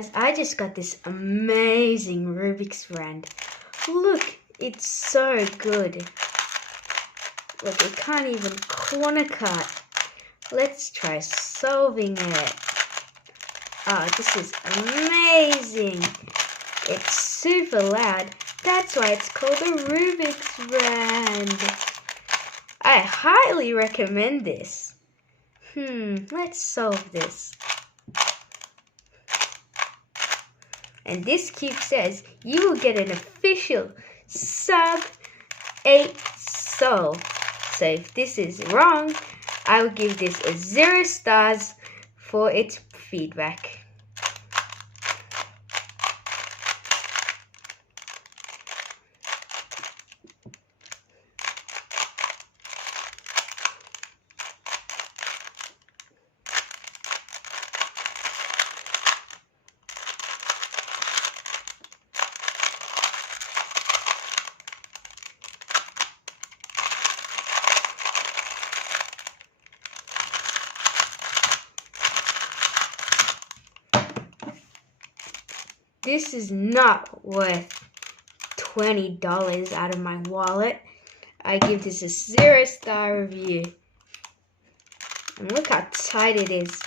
Guys, I just got this amazing Rubik's brand. Look, it's so good. Look, it can't even corner cut. Let's try solving it. Oh, this is amazing. It's super loud. That's why it's called the Rubik's brand. I highly recommend this. Let's solve this. And this cube says you will get an official sub 8 solve. So if this is wrong, I will give this a 0 stars for its feedback. This is not worth $20 out of my wallet. I give this a 0 star review. And look how tight it is.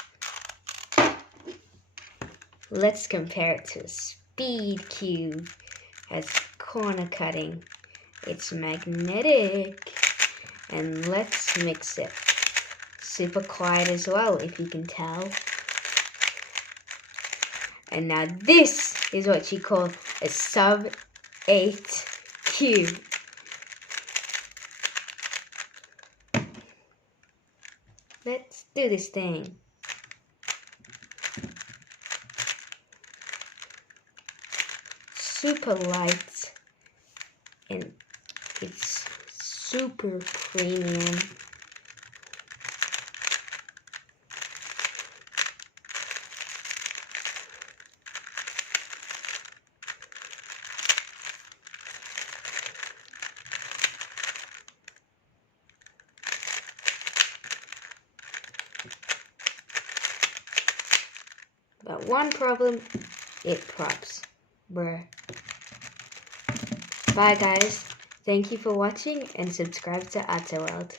Let's compare it to a Speedcube. Has corner cutting. It's magnetic. And let's mix it. Super quiet as well, if you can tell. And now this is what you call a sub 8 cube. Let's do this thing. Super light and it's super premium. But one problem, it pops. Bruh. Bye guys. Thank you for watching and subscribe to World.